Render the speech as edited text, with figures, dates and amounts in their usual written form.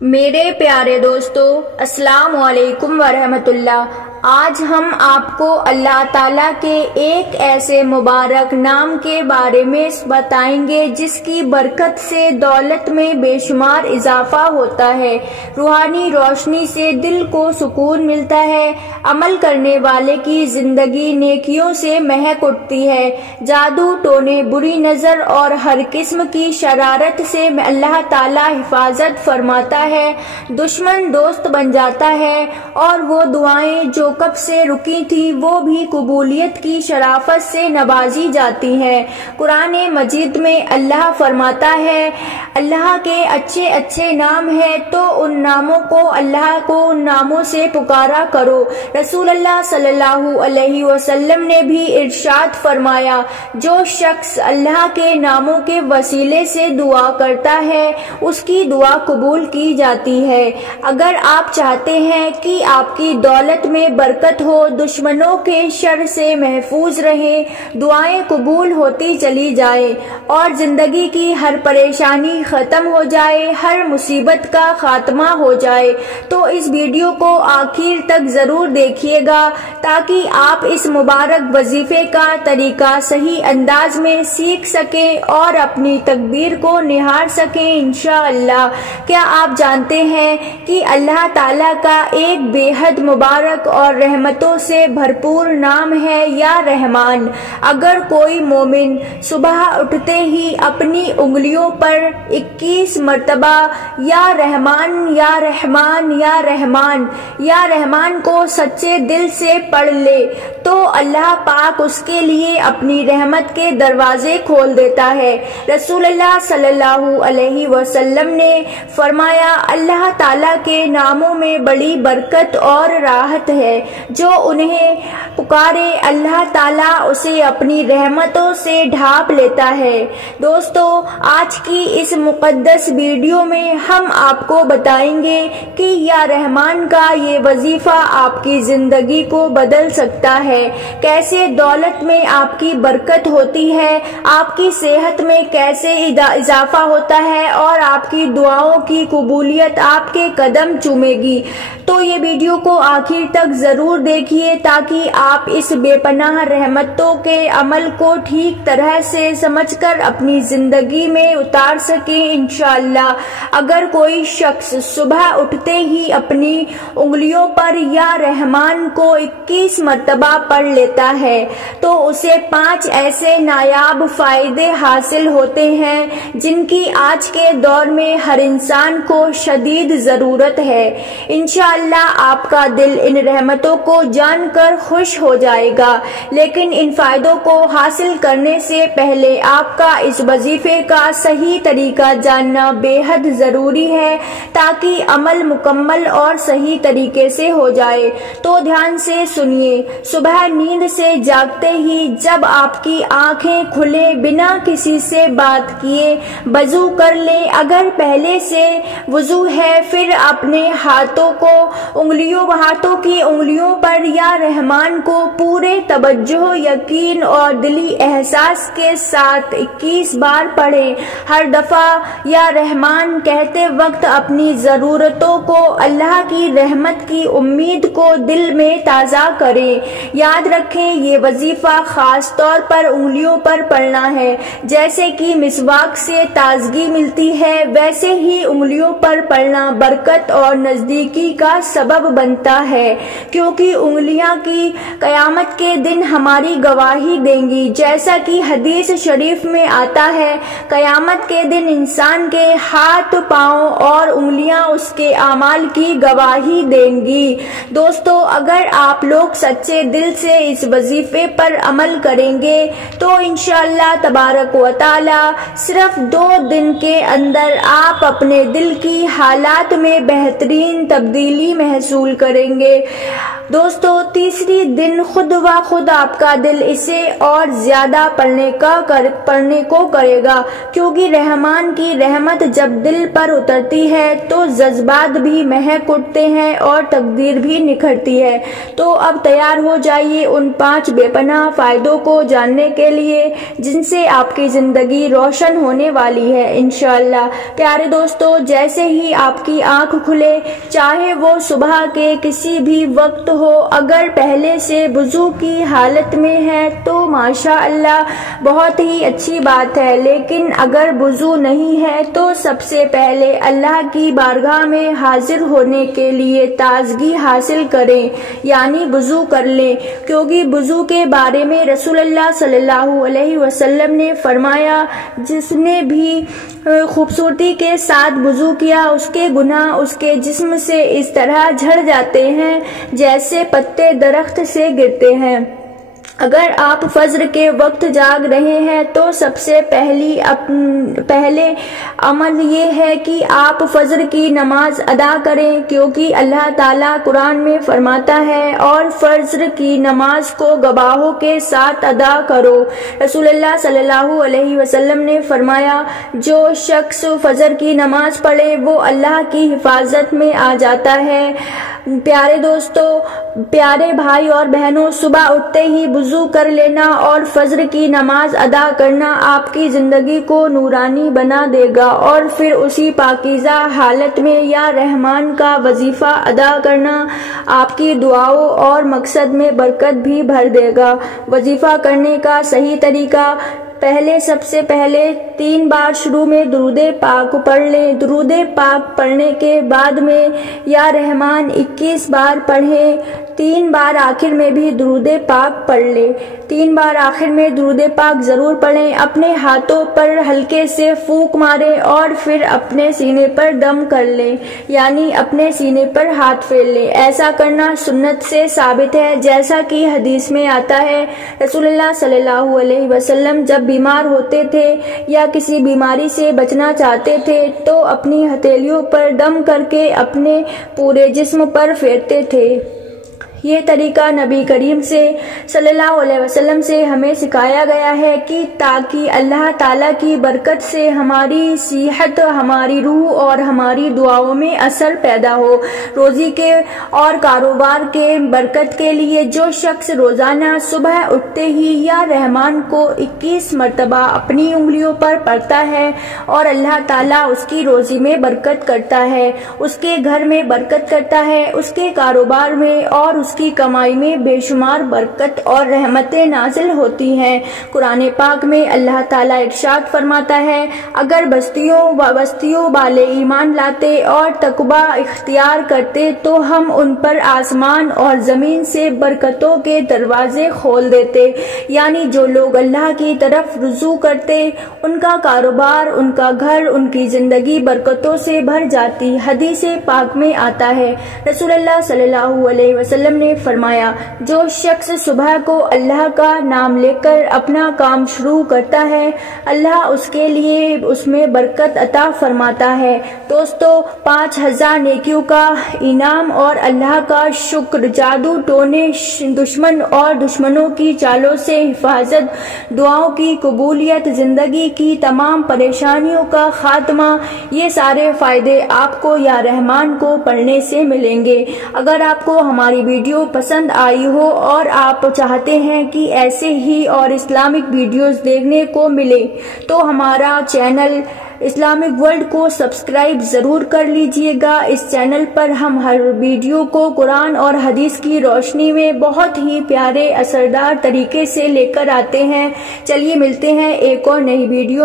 میرے پیارے دوستو، السلام علیکم ورحمۃ اللہ۔ آج ہم آپ کو اللہ تعالیٰ کے ایک ایسے مبارک نام کے بارے میں بتائیں گے جس کی برکت سے دولت میں بے شمار اضافہ ہوتا ہے، روحانی روشنی سے دل کو سکون ملتا ہے، عمل کرنے والے کی زندگی نیکیوں سے مہک اٹھتی ہے، جادو ٹونے، بری نظر اور ہر قسم کی شرارت سے اللہ تعالیٰ حفاظت فرماتا ہے، دشمن دوست بن جاتا ہے اور وہ دعائیں جو کب سے رکی تھی وہ بھی قبولیت کی شرافت سے نوازی جاتی ہیں۔ قرآن مجید میں اللہ فرماتا ہے، اللہ کے اچھے اچھے نام ہیں تو ان ناموں کو اللہ کو ان ناموں سے پکارا کرو۔ رسول اللہ صلی اللہ علیہ وسلم نے بھی ارشاد فرمایا، جو شخص اللہ کے ناموں کے وسیلے سے دعا کرتا ہے اس کی دعا قبول کی جاتی ہے۔ اگر آپ چاہتے ہیں کہ آپ کی دولت میں برکت ہو، دشمنوں کے شر سے محفوظ رہیں، دعائیں قبول ہوتی چلی جائیں اور زندگی کی ہر پریشانی ختم ہو جائے، ہر مصیبت کا خاتمہ ہو جائے، تو اس ویڈیو کو آخر تک ضرور دیکھیے گا تاکہ آپ اس مبارک وظیفے کا طریقہ صحیح انداز میں سیکھ سکیں اور اپنی تقدیر کو نہار سکیں انشاءاللہ۔ کیا آپ جانتے ہیں کہ اللہ تعالیٰ کا ایک بے حد مبارک اور رحمتوں سے بھرپور نام ہے یا رحمان؟ اگر کوئی مومن صبح اٹھتے ہی اپنی انگلیوں پر 21 مرتبہ یا رحمان یا رحمان یا رحمان یا رحمان کو سچے دل سے پڑھ لے تو اللہ پاک اس کے لیے اپنی رحمت کے دروازے کھول دیتا ہے۔ رسول اللہ صلی اللہ علیہ وسلم نے فرمایا، اللہ تعالیٰ کے ناموں میں بڑی برکت اور راحت ہے، جو انہیں پکارے اللہ تعالیٰ اسے اپنی رحمتوں سے ڈھانپ لیتا ہے۔ دوستو، آج کی اس مقدس ویڈیو میں ہم آپ کو بتائیں گے کہ یا رحمان کا یہ وظیفہ آپ کی زندگی کو بدل سکتا ہے، کیسے دولت میں آپ کی برکت ہوتی ہے، آپ کی صحت میں کیسے اضافہ ہوتا ہے اور آپ کی دعاؤں کی قبولیت آپ کے قدم چومے گی۔ تو یہ ویڈیو کو آخر تک ضرور دیکھیے تاکہ آپ اس بے پناہ رحمتوں کے عمل کو ٹھیک طرح سے سمجھ کر اپنی زندگی میں اتار سکیں انشاءاللہ۔ اگر کوئی شخص صبح اٹھتے ہی اپنی انگلیوں پر یا رحمان کو 21 مرتبہ پڑھ لیتا ہے تو اسے 5 ایسے نایاب فائدے حاصل ہوتے ہیں جن کی آج کے دور میں ہر انسان کو شدید ضرورت ہے۔ انشاءاللہ آپ کا دل ان رحمتوں کو جان کر خوش ہو جائے گا، لیکن ان فائدوں کو حاصل کرنے سے پہلے آپ کا اس وظیفے کا صحیح طریقہ جاننا بے حد ضروری ہے تاکہ عمل مکمل اور صحیح طریقے سے ہو جائے۔ تو دھیان سے سنیے۔ صبح نیند سے جاگتے ہی جب آپ کی آنکھیں کھلے، بنا کسی سے بات کیے وضو کر لیں۔ اگر پہلے سے وضو ہے پھر اپنے ہاتھوں کی انگلیوں پر یا رحمان کو پورے توجہ، یقین اور دلی احساس کے ساتھ 21 بار پڑھیں۔ ہر دفعہ یا رحمان کہتے وقت اپنی ضرورتوں کو، اللہ کی رحمت کی امید کو دل میں تازہ کریں۔ یاد رکھیں، یہ وظیفہ خاص طور پر انگلیوں پر پڑھنا ہے۔ جیسے کہ مسواک سے تازگی ملتی ہے ویسے ہی انگلیوں پر پڑھنا برکت اور نزدیکی کا سبب بنتا ہے، کیونکہ انگلیاں کی قیامت کے دن ہماری گواہی دیں گی۔ جیسا کہ حدیث شریف میں آتا ہے، قیامت کے دن انسان کے ہاتھ، پاؤں اور انگلیاں اس کے اعمال کی گواہی دیں گی۔ دوستو، اگر آپ لوگ سچے دل سے اس وظیفے پر عمل کریں گے تو انشاءاللہ تبارک و تعالی صرف 2 دن کے اندر آپ اپنے دل کی حالات میں بہترین تبدیلی محسوس کریں گے۔ دوستو تیسری دن خود و خود آپ کا دل اسے اور زیادہ پڑھنے کو کرے گا، کیونکہ رحمان کی رحمت جب دل پر اترتی ہے تو جذبات بھی مہک اٹھتے ہیں اور تقدیر بھی نکھرتی ہے۔ تو اب تیار ہو جائیے ان 5 بے پناہ فائدوں کو جاننے کے لیے جن سے آپ کی زندگی روشن ہونے والی ہے انشاءاللہ۔ پیارے دوستو، جیسے ہی آپ کی آنکھ کھلے، چاہے وہ صبح کے کسی بھی وقت ہو، اگر پہلے سے وضو کی حالت میں ہے تو ماشاءاللہ بہت ہی اچھی بات ہے، لیکن اگر وضو نہیں ہے تو سب سے پہلے اللہ کی بارگاہ میں حاضر ہونے کے لیے تازگی حاصل کریں، یعنی وضو کر لیں، کیونکہ وضو کے بارے میں رسول اللہ صلی اللہ علیہ وسلم نے فرمایا، جس نے بھی خوبصورتی کے ساتھ وضو کیا اس کے گناہ اس کے جسم سے اس طرح جھڑ جاتے ہیں جیسے پتے درخت سے گرتے ہیں۔ اگر آپ فجر کے وقت جاگ رہے ہیں تو سب سے پہلے عمل یہ ہے کہ آپ فجر کی نماز ادا کریں، کیونکہ اللہ تعالیٰ قرآن میں فرماتا ہے، اور فجر کی نماز کو گواہوں کے ساتھ ادا کرو۔ رسول اللہ صلی اللہ علیہ وسلم نے فرمایا، جو شخص فجر کی نماز پڑھے وہ اللہ کی حفاظت میں آ جاتا ہے۔ پیارے دوستو، پیارے بھائی اور بہنوں، صبح اٹھتے ہی وضو کر لینا اور فجر کی نماز ادا کرنا آپ کی زندگی کو نورانی بنا دے گا، اور پھر اسی پاکیزہ حالت میں یا رحمان کا وظیفہ ادا کرنا آپ کی دعاؤں اور مقصد میں برکت بھی بھر دے گا۔ وظیفہ کرنے کا صحیح طریقہ: سب سے پہلے 3 بار شروع میں درود پاک پڑھ لیں۔ درود پاک پڑھنے کے بعد میں یا رحمان 21 بار پڑھیں۔ 3 بار آخر میں بھی درود پاک پڑھ لیں۔ 3 بار آخر میں درود پاک ضرور پڑھیں۔ اپنے ہاتھوں پر ہلکے سے پھونک ماریں اور پھر اپنے سینے پر دم کر لیں، یعنی اپنے سینے پر ہاتھ پھیر لیں۔ ایسا کرنا سنت سے ثابت ہے، جیسا کہ حدیث میں آتا ہے، رسول اللہ صلی اللہ علیہ وسلم جب بیمار ہوتے تھے یا کسی بیماری سے بچنا چاہتے تھے تو اپنی ہتھیلیوں پر دم کر کے اپنے پورے جسم پر پھیرتے تھے۔ یہ طریقہ نبی کریم صلی اللہ علیہ وسلم سے ہمیں سکھایا گیا ہے کہ تاکہ اللہ تعالیٰ کی برکت سے ہماری صحت، ہماری روح اور ہماری دعاؤں میں اثر پیدا ہو۔ روزی کے اور کاروبار کے برکت کے لیے جو شخص روزانہ صبح اٹھتے ہی یا رحمان کو 21 مرتبہ اپنی انگلیوں پر پڑھتا ہے اور اللہ تعالیٰ اس کی روزی میں برکت کرتا ہے، اس کے گھر میں برکت کرتا ہے، اس کے کاروبار میں اور اس کی کمائی میں بے شمار برکت اور رحمتیں نازل ہوتی ہیں۔ قرآن پاک میں اللہ تعالیٰ ارشاد فرماتا ہے، اگر بستیوں والے ایمان لاتے اور تقوی اختیار کرتے تو ہم ان پر آسمان اور زمین سے برکتوں کے دروازے کھول دیتے، یعنی جو لوگ اللہ کی طرف رجوع کرتے ان کا کاروبار، ان کا گھر، ان کی زندگی برکتوں سے بھر جاتی۔ حدیث پاک میں آتا ہے، رسول اللہ صلی اللہ علیہ وسلم نے فرمایا، جو شخص صبح کو اللہ کا نام لے کر اپنا کام شروع کرتا ہے، اللہ اس کے لیے اس میں برکت عطا فرماتا ہے۔ دوستو، 5000 نیکیوں کا انعام اور اللہ کا شکر، جادو ٹونے، دشمن اور دشمنوں کی چالوں سے حفاظت، دعاؤں کی قبولیت، زندگی کی تمام پریشانیوں کا خاتمہ، یہ سارے فائدے آپ کو یا رحمان کو پڑھنے سے ملیں گے۔ اگر آپ کو ہماری ویڈیو پسند آئی ہو اور آپ چاہتے ہیں کہ ایسے ہی اور اسلامک ویڈیوز دیکھنے کو ملے تو ہمارا چینل اسلامک ورلڈ کو سبسکرائب ضرور کر لیجئے گا۔ اس چینل پر ہم ہر ویڈیو کو قرآن اور حدیث کی روشنی میں بہت ہی پیارے اثردار طریقے سے لے کر آتے ہیں۔ چلیے ملتے ہیں ایک اور نئی ویڈیو